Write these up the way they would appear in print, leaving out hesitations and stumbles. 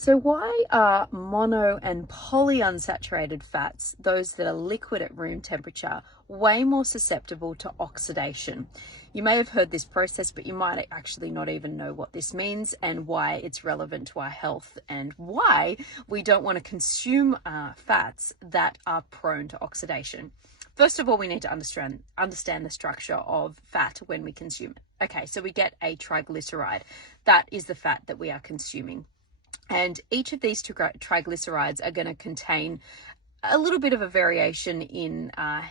So why are mono and polyunsaturated fats, those that are liquid at room temperature, way more susceptible to oxidation? You may have heard this process, but you might actually not even know what this means and why it's relevant to our health and why we don't want to consume fats that are prone to oxidation. First of all, we need to understand the structure of fat when we consume it. Okay, so we get a triglyceride. That is the fat that we are consuming. And each of these two triglycerides are going to contain a little bit of a variation in, a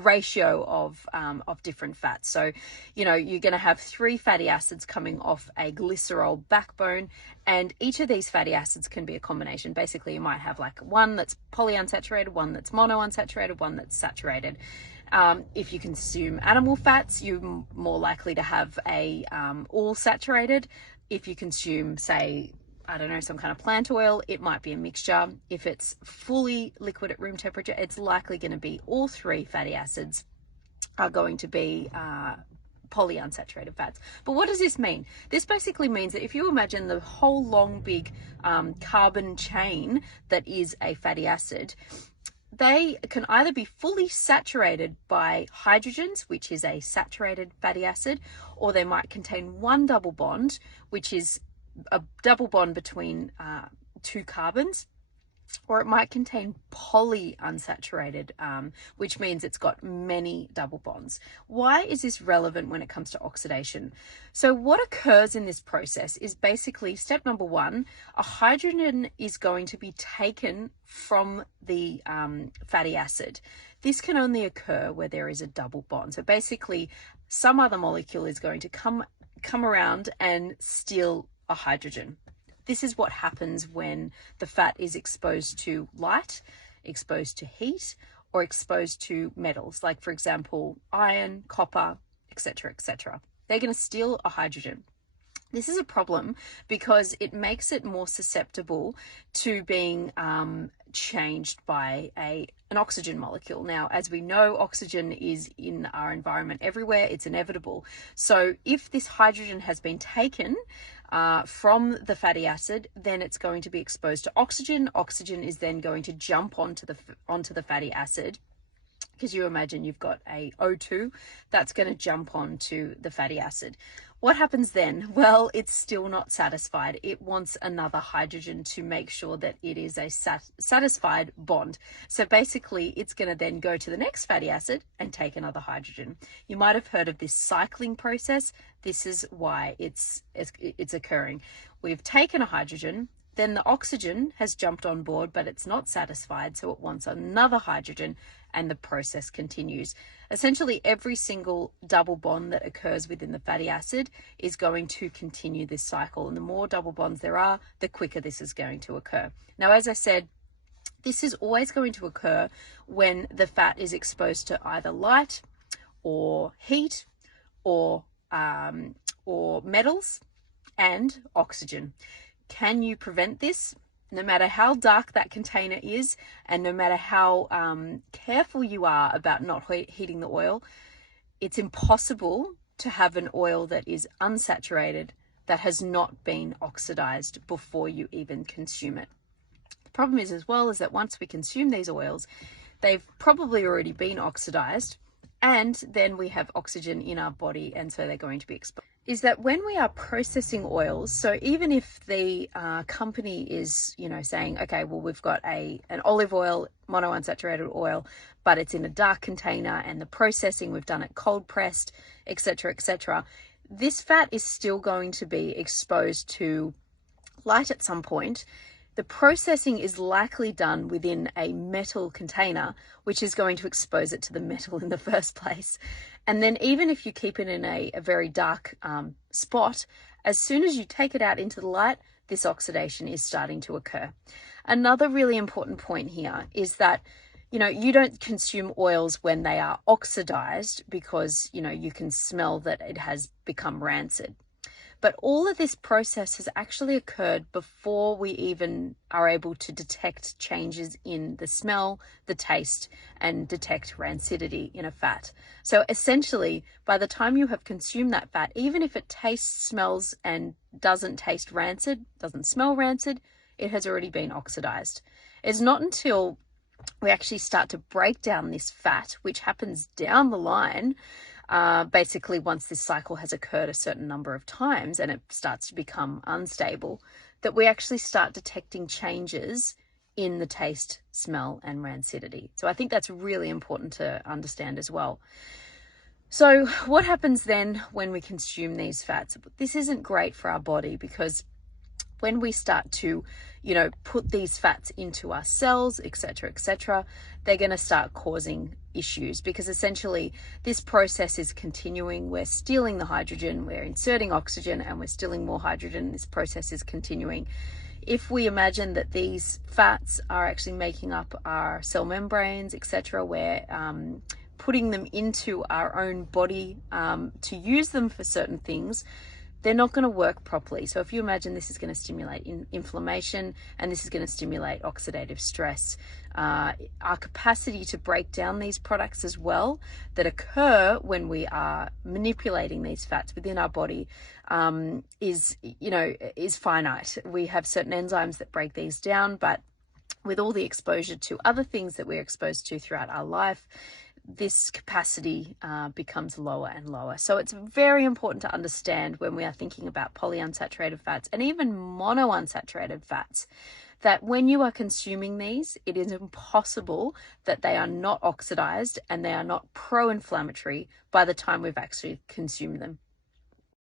ratio of different fats. So, you're going to have 3 fatty acids coming off a glycerol backbone, and each of these fatty acids can be a combination. Basically, you might have like one that's polyunsaturated, one that's monounsaturated, one that's saturated. If you consume animal fats, you're more likely to have a all saturated. If you consume, say, I don't know, some kind of plant oil, it might be a mixture. If it's fully liquid at room temperature, it's likely going to be all 3 fatty acids are going to be polyunsaturated fats. But what does this mean? This basically means that if you imagine the whole long big carbon chain that is a fatty acid, they can either be fully saturated by hydrogens, which is a saturated fatty acid, or they might contain one double bond, which is a double bond between 2 carbons, or it might contain polyunsaturated, which means it's got many double bonds. Why is this relevant when it comes to oxidation? So what occurs in this process is basically step number 1, a hydrogen is going to be taken from the fatty acid. This can only occur where there is a double bond. So basically some other molecule is going to come around and steal a hydrogen. This is what happens when the fat is exposed to light, exposed to heat, or exposed to metals, like for example, iron, copper, etc., etc. They're going to steal a hydrogen. This is a problem because it makes it more susceptible to being changed by an oxygen molecule. Now, as we know, oxygen is in our environment everywhere. It's inevitable. So if this hydrogen has been taken from the fatty acid, then it's going to be exposed to oxygen. Oxygen is then going to jump onto the fatty acid, because you imagine you've got a O2 that's going to jump onto the fatty acid. What happens then? Well, it's still not satisfied. It wants another hydrogen to make sure that it is a satisfied bond. So basically, it's going to then go to the next fatty acid and take another hydrogen. You might have heard of this cycling process. This is why it's occurring. We've taken a hydrogen, then the oxygen has jumped on board, but it's not satisfied, so it wants another hydrogen, and the process continues. Essentially, every single double bond that occurs within the fatty acid is going to continue this cycle, and the more double bonds there are, the quicker this is going to occur. Now, as I said, this is always going to occur when the fat is exposed to either light or heat or metals and oxygen. Can you prevent this? No matter how dark that container is, and no matter how careful you are about not heating the oil, it's impossible to have an oil that is unsaturated, that has not been oxidized before you even consume it. The problem is as well is that once we consume these oils, they've probably already been oxidized, and then we have oxygen in our body, and so they're going to be exposed. Is that when we are processing oils, so even if the company is, saying, okay, well, we've got an olive oil, monounsaturated oil, but it's in a dark container, and the processing, we've done it cold pressed, etc., etc., this fat is still going to be exposed to light at some point. The processing is likely done within a metal container, which is going to expose it to the metal in the first place. And then even if you keep it in a very dark spot, as soon as you take it out into the light, this oxidation is starting to occur. Another really important point here is that, you don't consume oils when they are oxidized because, you can smell that it has become rancid. But all of this process has actually occurred before we even are able to detect changes in the smell, the taste, and detect rancidity in a fat. So essentially, by the time you have consumed that fat, even if it tastes, smells, and doesn't taste rancid, doesn't smell rancid, it has already been oxidized. It's not until we actually start to break down this fat, which happens down the line, basically once this cycle has occurred a certain number of times and it starts to become unstable, that we actually start detecting changes in the taste, smell, and rancidity. So I think that's really important to understand as well. So what happens then when we consume these fats? This isn't great for our body, because when we start to, put these fats into our cells, etc., they're going to start causing issues, because essentially this process is continuing. We're stealing the hydrogen, we're inserting oxygen, and we're stealing more hydrogen. This process is continuing. If we imagine that these fats are actually making up our cell membranes, etc., we're putting them into our own body to use them for certain things, they're not going to work properly. So if you imagine this is going to stimulate inflammation, and this is going to stimulate oxidative stress, our capacity to break down these products as well that occur when we are manipulating these fats within our body is finite. We have certain enzymes that break these down, but with all the exposure to other things that we're exposed to throughout our life, this capacity becomes lower and lower. So it's very important to understand when we are thinking about polyunsaturated fats and even monounsaturated fats, that when you are consuming these, it is impossible that they are not oxidized and they are not pro-inflammatory by the time we've actually consumed them.